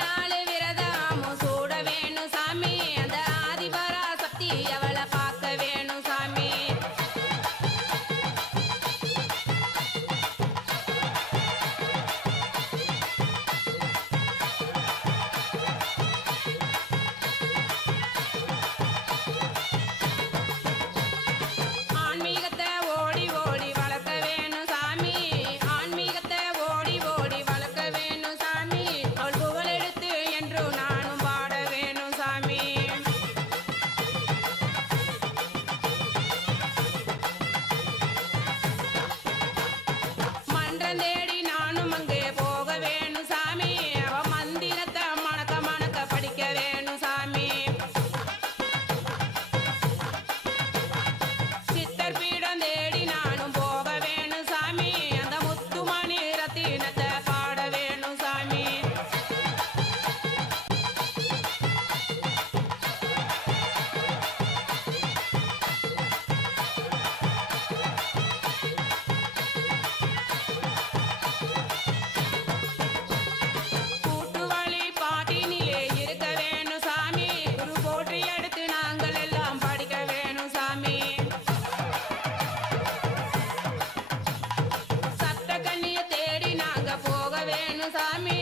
நாள் விரதமும் சூட வேணும் சாமி அந்த ஆதிபரா சக்தி அவளை பார்க்க வேணும் சாமி ஆன்மீகத்தை ஓடி ஓடி வளர்க்க வேணும் சாமி ஆன்மீகத்தை ஓடி ஓடி வளர்க்க வேணும் சாமி அவள் புகழெடுத்து என்றும் நானும் பாட வேணும் சாமி மன்றம் தேடி நானும் அங்கே போக வேணும் சாமி அவ மந்திரத்தை மணக்க மணக்க படிக்க வேணும் சாமி சித்தர் பீடம் தேடி நானும் போக வேணும் சாமி அந்த முத்துமணி ரத்தினத்தை பாட வேணும் சாமி கூட்டு வழி பாட்டினிலே இருக்க வேணும் சாமி குரு போற்றி எடுத்து நாங்கள் எல்லாம் படிக்க வேணும் சாமி சப்த கண்ணிய தேடி நாங்க போக வேணும் சாமி